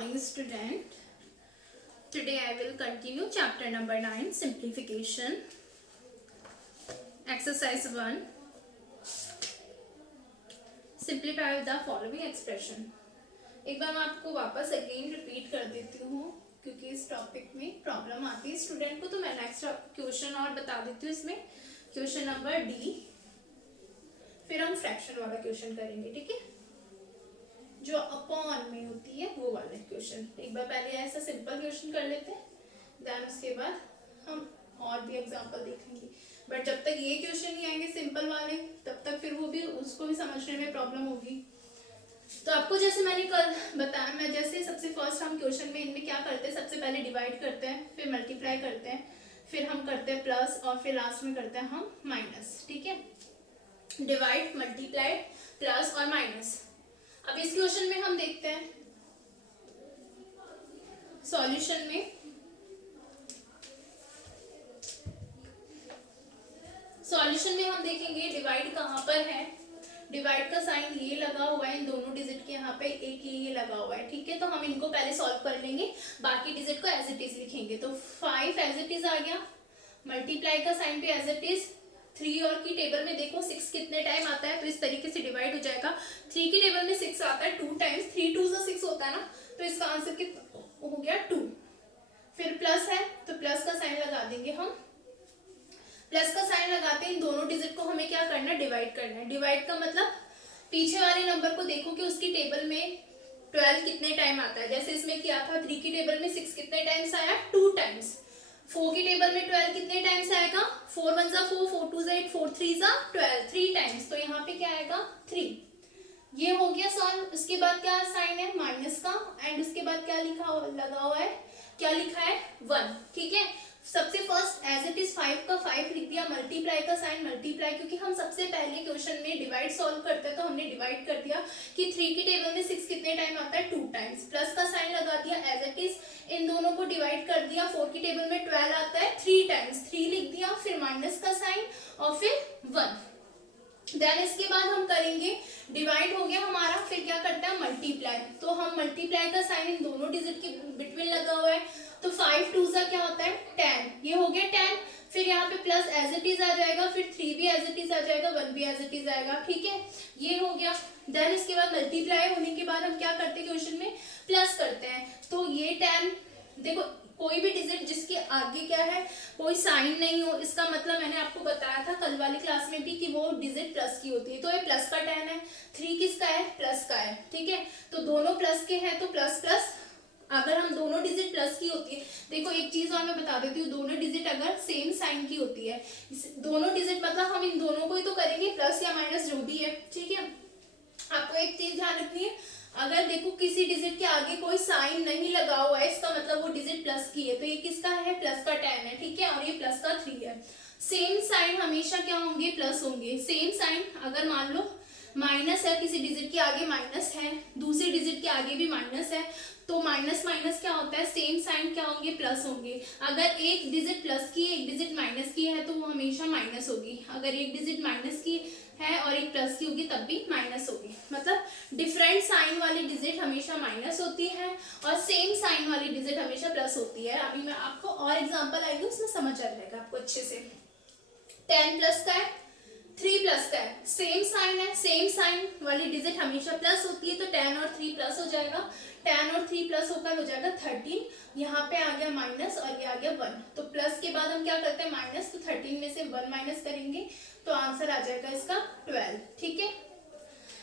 morning, student. Today I will continue chapter number 9, simplification. Exercise 1. Simplify with the following expression. एक बार मैं आपको वापस again repeat कर देती हूँ क्योंकि इस टॉपिक में प्रॉब्लम आती है स्टूडेंट को, तो मैं नेक्स्ट क्वेश्चन और बता देती हूँ इसमें। क्वेश्चन नंबर डी, फिर हम फ्रैक्शन वाला क्वेश्चन करेंगे, ठीक है, जो अपॉन में होती है वो वाले क्वेश्चन। एक बार पहले ऐसा सिंपल क्वेश्चन कर लेते हैं, देन उसके बाद हम और भी एग्जांपल देखेंगे। बट जब तक ये क्वेश्चन नहीं आएंगे सिंपल वाले, तब तक फिर वो भी उसको भी समझने में प्रॉब्लम होगी। तो आपको जैसे मैंने कल बताया, मैं जैसे सबसे फर्स्ट हम क्वेश्चन में इनमें क्या करते हैं, सबसे पहले डिवाइड करते हैं, फिर मल्टीप्लाई करते हैं, फिर हम करते हैं प्लस और फिर लास्ट में करते हैं हम माइनस, ठीक है। डिवाइड, मल्टीप्लाई, प्लस और माइनस। अब इस क्वेश्चन में हम देखते हैं सॉल्यूशन में। सॉल्यूशन में हम देखेंगे डिवाइड कहाँ पर है। डिवाइड का साइन ये लगा हुआ है इन दोनों डिजिट के, यहाँ पे एक ये लगा हुआ है, ठीक है। तो हम इनको पहले सॉल्व कर लेंगे, बाकी डिजिट को एज इट इज लिखेंगे। तो 5 एज इट इज आ गया, मल्टीप्लाई का साइन पे एज इट इज। 3 और की टेबल में देखो 6 कितने टाइम आता है, तो इस तरीके से डिवाइड हो जाएगा। 3 की टेबल में 6 आता है 2 टाइम्स, 3 2 से 6 होता है ना, तो इसका आंसर कितना हो गया 2। फिर प्लस है तो प्लस का साइन लगा देंगे हम। प्लस का साइन लगाते हैं, इन दोनों डिजिट को हमें क्या करना है, डिवाइड करना है। डिवाइड का मतलब पीछे वाले नंबर को देखो कि उसकी टेबल में 12 कितने टाइम आता है। जैसे इसमें किया था 3 की टेबल में 6 कितने टाइम्स आया, 2 टाइम्स। 4 की टेबल में 12 कितने टाइम्स आएगा, 4 1 जा 4, 4 2 जा 8, 4 3 जा 12, 3 टाइम्स। तो यहाँ पे क्या आएगा 3। ये हो गया सॉल्व। उसके बाद क्या साइन है, माइनस का, एंड उसके बाद क्या लिखा लगा हुआ है, क्या लिखा है 1, ठीक है। सबसे फर्स्ट एज इट इज 5 का 5 लिख दिया, मल्टीप्लाई का साइन मल्टीप्लाई, क्योंकि हम सबसे पहले क्वेश्चन में डिवाइड सॉल्व करते हैं तो हमने डिवाइड कर दिया कि 3 की टेबल में 6 कितने टाइम आता है, 2 टाइम्स। प्लस का साइन लगा दिया एज इट इज, इन दोनों को डिवाइड कर दिया। 4 की टेबल में 12 आता है 3 टाइम्स, 3 लिख दिया, फिर माइनस का साइन और फिर 1। देन इसके बाद हम करेंगे, डिवाइड हो गया हमारा, फिर क्या करते हैं मल्टीप्लाई। तो हम मल्टीप्लाई का साइन इन दोनों डिजिट के बिटवीन लगा हुआ है, तो 5 2 सा क्या होता है 10, ये हो गया 10। फिर यहाँ पे प्लस एज इट इज आ जाएगा, फिर 3 भी एज इट इज आ जाएगा, 1 भी एज इट इज आएगा, ठीक है, ये हो गया। देन इसके बाद मल्टीप्लाई होने के बाद हम क्या करते हैं क्वेश्चन में, प्लस करते हैं। तो ये 10, देखो कोई भी डिजिट जिसके आगे क्या है, कोई साइन नहीं हो, इसका मतलब मैंने आपको बताया था कल वाली क्लास में भी कि वो डिजिट प्लस की होती है। तो ये प्लस का 10 है, 3 किसका है, प्लस का है, ठीक है। तो दोनों प्लस के हैं, तो प्लस प्लस, अगर हम दोनों डिजिट प्लस की होती है, देखो एक चीज और मैं बता देती हूँ, दोनों डिजिट अगर सेम साइन की होती है, दोनों डिजिट मतलब हम इन दोनों को ही तो करेंगे, प्लस या माइनस जो भी है, ठीक है। आपको एक चीज ध्यान रखनी है, अगर देखो किसी डिजिट के आगे कोई साइन नहीं लगा हुआ है, इसका मतलब वो डिजिट प्लस की है। तो ये किसका है, प्लस का 10 है, ठीक है, और ये प्लस का 3 है। सेम साइन हमेशा क्या होंगे, प्लस होंगे। सेम साइन अगर मान लो माइनस है, किसी डिजिट के आगे माइनस है, दूसरे डिजिट के आगे भी माइनस है, तो माइनस माइनस क्या होता है, सेम साइन क्या होंगे, प्लस होंगे। अगर एक डिजिट प्लस की एक डिजिट माइनस की है तो वो हमेशा माइनस होगी। अगर एक डिजिट माइनस की है और एक प्लस की होगी तब भी माइनस होगी। मतलब डिफरेंट साइन वाली डिजिट हमेशा माइनस होती है और सेम साइन वाली डिजिट हमेशा प्लस होती है। अभी मैं आपको और एग्जांपल आएंगे, उसमें समझ आ जाएगा आपको अच्छे से। 10 प्लस का है, 3 प्लस का है, सेम साइन है, सेम साइन वाली डिजिट हमेशा प्लस होती है, तो 10 और 3 प्लस हो जाएगा, 10 और 3 प्लस होकर हो जाएगा 13। यहाँ पे आ गया माइनस और ये आ गया 1। तो प्लस के बाद हम क्या करते हैं माइनस, तो 13 में से 1 माइनस करेंगे तो आंसर आ जाएगा इसका 12, ठीक है।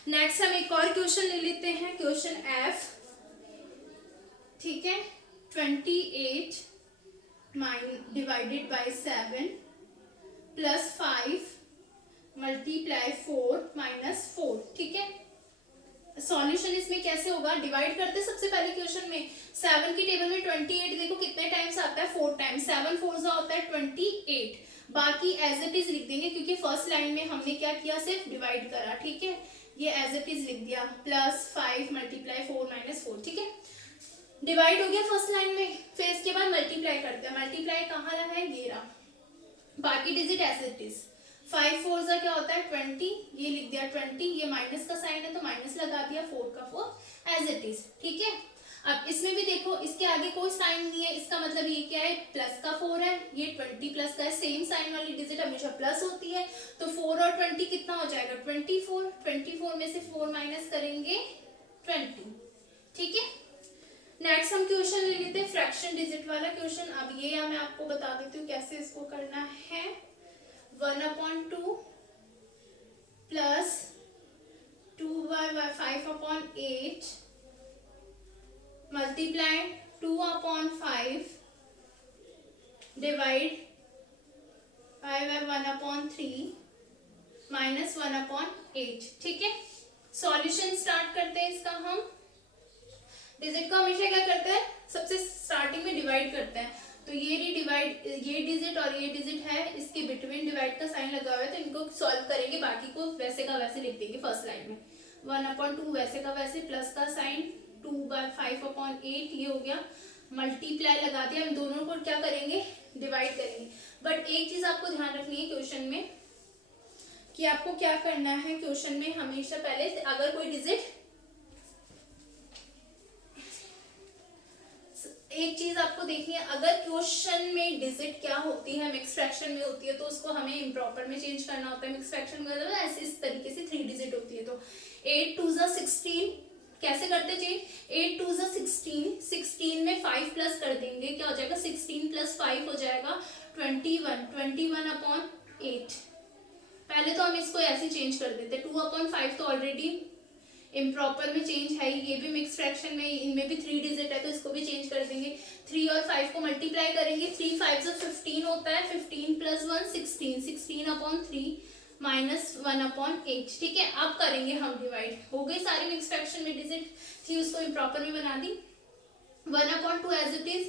नेक्स्ट हम एक और क्वेश्चन ले लेते हैं, क्वेश्चन F, ठीक है। 28 divided by 7 plus 5 multiply 4 minus 4, ठीक है। सॉल्यूशन इसमें कैसे होगा, डिवाइड करते सबसे पहले क्वेश्चन में 7 की टेबल में 28 देखो कितने टाइम्स आता है, 4 टाइम्स, 7 4 जा होता है 28। बाकी एज इट इज लिख देंगे क्योंकि फर्स्ट लाइन में हमने क्या किया, सिर्फ डिवाइड करा, ठीक है। ये एज इट इज लिख दिया, प्लस 5 मल्टीप्लाई 4 माइनस 4, ठीक है। डिवाइड हो गया फर्स्ट लाइन में, फिर इसके बाद मल्टीप्लाई करते हैं। मल्टीप्लाई कहाँ रहा है, ये रहा, बाकी डिजिट एज इट इज। 5 4 जा क्या होता है 20, ये लिख दिया 20, ये माइनस का साइन है तो माइनस लगा दिया, 4 का 4 एज इट इज, ठीक है। अब इसमें भी देखो, इसके आगे कोई साइन नहीं है, इसका मतलब ये क्या है, प्लस का 4 है, ये 20 प्लस का है, सेम साइन वाली डिजिट हमेशा प्लस होती है, तो 4 और 20 कितना हो जाएगा 24, 24 में से 4 माइनस करेंगे 20। ठीक है, नेक्स्ट हम क्वेश्चन ले लेते हैं फ्रैक्शन डिजिट वाला क्वेश्चन। अब ये मैं आपको बता देती हूँ कैसे इसको करना है। 1/2 प्लस 2/5/8 मल्टीप्लाई 2/5 डिवाइड 5/1/3 माइनस 1/8। ठीक है, सॉल्यूशन स्टार्ट करते हैं इसका। हम डिजिट को हमेशा क्या करते हैं, सबसे स्टार्टिंग में डिवाइड करते हैं, तो ये डिवाइड, ये डिजिट और ये डिजिट है, इसके बिटवीन डिवाइड का साइन लगा हुआ है, तो इनको सॉल्व करेंगे, बाकी को वैसे का वैसे लिख देंगे फर्स्ट लाइन में। 1/2 वैसे का वैसे, प्लस का साइन 2/5/8 ये हो गया, मल्टीप्लाई लगा दिया, हम दोनों को क्या करेंगे, डिवाइड करेंगे। बट एक चीज आपको ध्यान रखनी है क्वेश्चन में, कि आपको क्या करना है क्वेश्चन में, हमेशा पहले अगर कोई डिजिट, एक चीज आपको देखनी है, अगर क्वेश्चन में डिजिट क्या होती है, मिक्स फ्रैक्शन में होती है, तो उसको हमें इम्प्रॉपर में चेंज करना होता है। मिक्स फ्रैक्शन में मतलब ऐसे इस तरीके से 3 डिजिट होती है, तो 8 2 16 कैसे करते चेंज, 8 2 16, 16 में 5 प्लस कर देंगे, क्या हो जाएगा 16 प्लस 5 हो जाएगा 21, 21/8। पहले तो हम इसको ऐसे चेंज कर देते, 2/5 तो ऑलरेडी इम्प्रॉपर में चेंज है, ये भी मिक्स फ्रैक्शन में, इनमें भी 3 डिजिट है, तो इसको भी चेंज कर देंगे। 3 और 5 को मल्टीप्लाई करेंगे, 3 5 से 15 होता है, 15 प्लस 1 16, 16/3 माइनस 1/8। ठीक है, अब करेंगे हम डिवाइड, हो गई सारी मिक्स फ्रैक्शन में डिजिट थी, उसको इम्प्रॉपर में बना दी। 1/2 as it is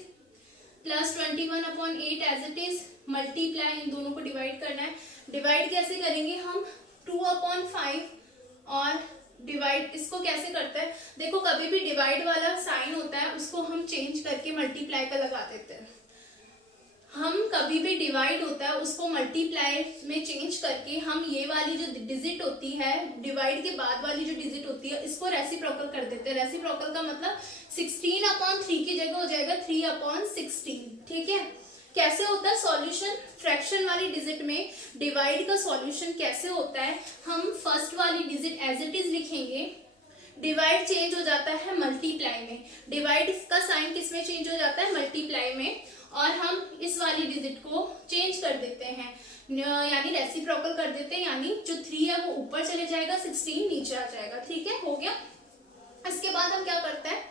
plus 21/8 as it is, multiply, इन दोनों को डिवाइड करना है। डिवाइड कैसे करेंगे हम, 2/5 और डिवाइड, इसको कैसे करते हैं, देखो कभी भी डिवाइड वाला साइन होता है उसको हम चेंज करके मल्टीप्लाई का लगा देते हैं। हम कभी भी डिवाइड होता है उसको मल्टीप्लाई में चेंज करके हम ये वाली जो डिजिट होती है, डिवाइड के बाद वाली जो डिजिट होती है, इसको रेसिप्रोकल कर देते हैं। रेसिप्रोकल का मतलब 16/3 की जगह हो जाएगा 3/16। ठीक है, कैसे होता है सॉल्यूशन फ्रैक्शन वाली डिजिट में, डिवाइड का सॉल्यूशन कैसे होता है, हम फर्स्ट वाली डिजिट एज इट इज लिखेंगे, डिवाइड चेंज हो जाता है मल्टीप्लाई में, डिवाइड का साइन किस में चेंज हो जाता है, मल्टीप्लाई में, और हम इस वाली डिजिट को चेंज कर देते हैं, यानी रेसिप्रोकल कर देते हैं, यानी जो 3 है वो ऊपर चले जाएगा, 16 नीचे आ जाएगा। ठीक है, हो गया। इसके बाद हम क्या करते हैं,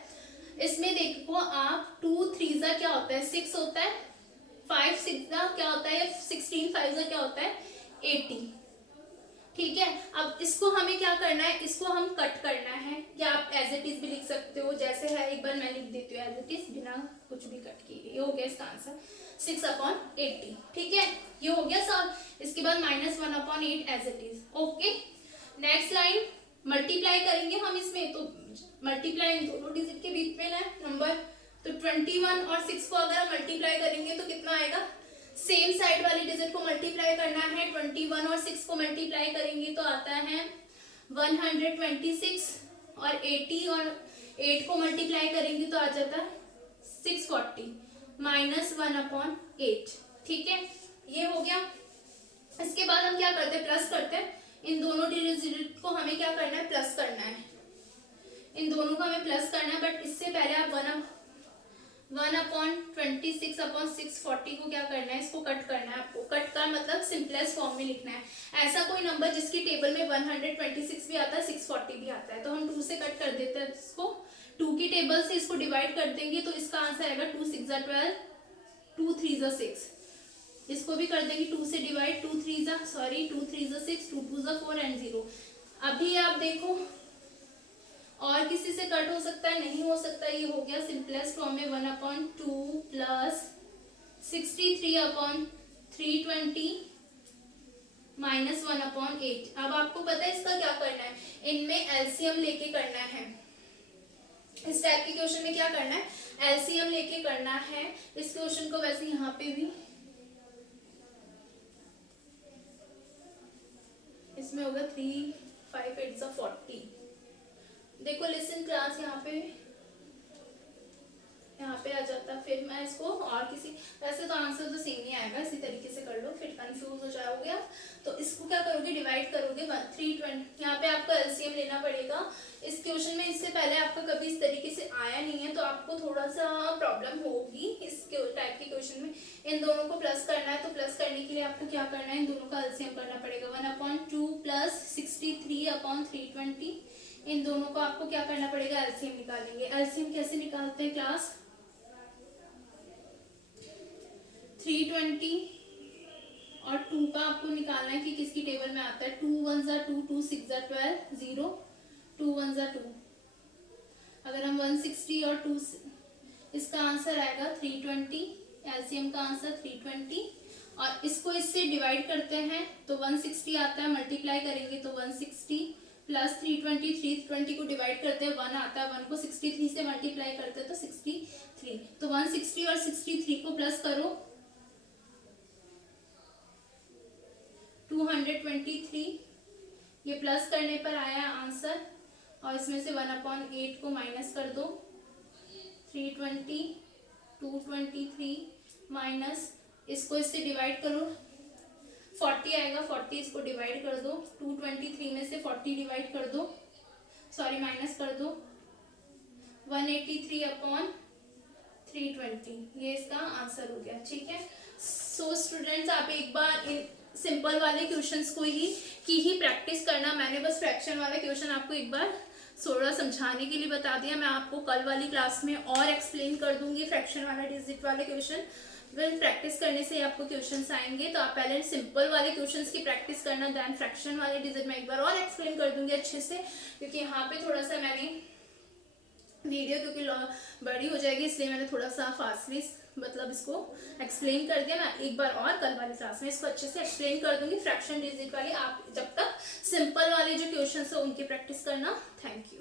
इसमें देखो आप 2 3 क्या होता है 6 होता है, 5 6 क्या होता है, 16 5 क्या होता है 80। ठीक है, अब इसको हमें क्या करना है, इसको हम कट करना है, या आप एज इट इज भी लिख सकते हो, जैसे है एक बार मैं लिख देती हूँ एज इट इज बिना कुछ भी कट किए। ये हो गया इसका आंसर 6/80। ठीक है, ये हो गया सॉल्व। इसके बाद minus 1/8 as it is. Okay, next line multiply करेंगे हम इसमें, तो मल्टीप्लाई इन दोनों डिजिट के बीच में ना नंबर, तो 21 और 6 को अगर हम मल्टीप्लाई करेंगे तो कितना आएगा, सेम साइड वाली डिजिट को मल्टीप्लाई करना है, 21 और 6 को मल्टीप्लाई करेंगे तो आता है 126, और 80 और 8 को मल्टीप्लाई करेंगे तो आ जाता है 640 माइनस 1/8। ठीक है, ये हो गया। इसके बाद हम क्या करते हैं, प्लस करते हैं, इन दोनों डिजिट को हमें क्या करना है, प्लस करना है, इन दोनों को हमें प्लस करना है, बट इससे पहले आप 1/26/640 को क्या करना है, इसको कट करना है आपको। कट का मतलब सिंपलेस्ट फॉर्म में लिखना है, ऐसा कोई नंबर जिसकी टेबल में 126 भी आता है 640 भी आता है, तो हम 2 से कट कर देते हैं इसको, 2 की टेबल से इसको डिवाइड कर देंगे तो इसका आंसर आएगा 2 6 12, 2 3 6। इसको भी कर देंगे 2 से डिवाइड, 2 3 6, 2 2 4 एंड 0। अभी आप देखो और किसी से कट हो सकता है, नहीं हो सकता, ये हो गया सिंपलेस्ट फॉर्म में 1/2 प्लस 63/320 माइनस 1/8। अब आपको पता है इसका क्या करना है, इनमें एलसीएम लेके करना है। इस टाइप के क्वेश्चन में क्या करना है, एलसीएम लेके करना है। इस क्वेश्चन को वैसे यहाँ पे भी इसमें होगा 3 5 8 40। देखो लिसन क्लास, यहाँ पे यहाँ पे आ जाता। फिर मैं इसको और किसी, वैसे तो आंसर तो सेम ही आएगा, इसी तरीके से कर लो, फिर कंफ्यूज हो जाओगे। तो इसको क्या करोगे, डिवाइड करोगे 320। यहाँ पे आपको एलसीएम लेना पड़ेगा इस क्वेश्चन में। इससे पहले आपका कभी इस तरीके से आया नहीं है, तो आपको थोड़ा सा प्रॉब्लम होगी इस टाइप के क्वेश्चन में। इन दोनों को प्लस करना है, तो प्लस करने के लिए आपको क्या करना है, इन दोनों का एलसीएम करना पड़ेगा। 1/2 प्लस 63/320, इन दोनों को आपको क्या करना पड़ेगा, एलसीएम निकालेंगे। एलसीएम कैसे निकालते हैं क्लास, 320 और 2 का आपको निकालना है कि किसकी टेबल में आता है। 2 1 जा 2, 2 6 जा 12, 0, 2 1 जा 2। अगर हम 160 और 2, इसका आंसर आएगा 320, एलसीएम का आंसर 320। और इसको इससे डिवाइड करते हैं तो 160 आता है, मल्टीप्लाई करेंगे तो 160 प्लस 320, 320 को डिवाइड करते हैं 1 आता है, 1 को 63 से मल्टीप्लाई करते हैं तो 63। तो 160 और 63 को प्लस करो, 223। ये प्लस करने पर आया आंसर, और इसमें से 1/8 को माइनस कर दो, 320, 223 माइनस, इसको इससे डिवाइड करो, 40 आएगा, 40 इसको डिवाइड कर दो, 223 में से 40 डिवाइड कर दो, सॉरी माइनस कर दो, 183/320, ये इसका आंसर हो गया। ठीक है, सो स्टूडेंट्स आप एक बार इन सिंपल वाले क्वेश्चंस को ही प्रैक्टिस करना। मैंने बस फ्रैक्शन वाला क्वेश्चन आपको एक बार थोड़ा समझाने के लिए बता दिया। मैं आपको कल वाली क्लास में और एक्सप्लेन कर दूंगी फ्रैक्शन वाला डिजिट वाले क्वेश्चन। फिर प्रैक्टिस करने से आपको क्वेश्चंस आएंगे, तो आप पहले सिंपल वाले क्वेश्चंस की प्रैक्टिस करना, देन फ्रैक्शन वाले डिजिट में एक बार और एक्सप्लेन कर दूंगी अच्छे से, क्योंकि यहाँ पे थोड़ा सा मैंने वीडियो क्योंकि बड़ी हो जाएगी, इसलिए मैंने थोड़ा सा फास्टली मतलब इसको एक्सप्लेन कर दिया। मैं एक बार और कल वाली क्लास में इसको अच्छे से एक्सप्लेन कर दूंगी फ्रैक्शन डिजिट वाली। आप जब तक सिंपल वाले जो क्वेश्चन है उनकी प्रैक्टिस करना। Thank you.